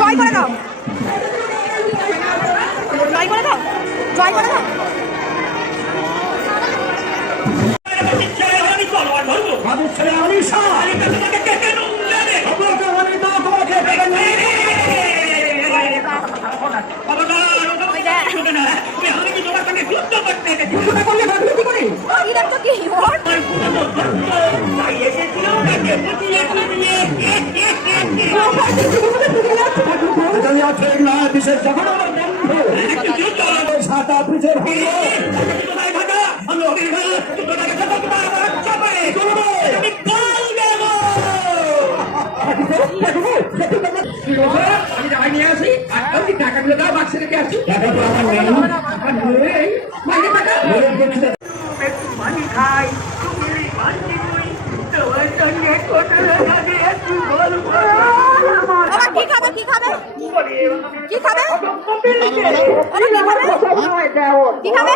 জয় করে দাও, জয় করে দাও, জয় করে দাও। বিশেষ যখন সাদা ব্রিজের আমি জামাই নিয়ে আসি আর টাকাগুলো দাও বাক্সে রেখে আসি। টাকা তো আমার নেই, পানি খাই কি খাবে, কি খাবে, কি খাবে, কি খাবে?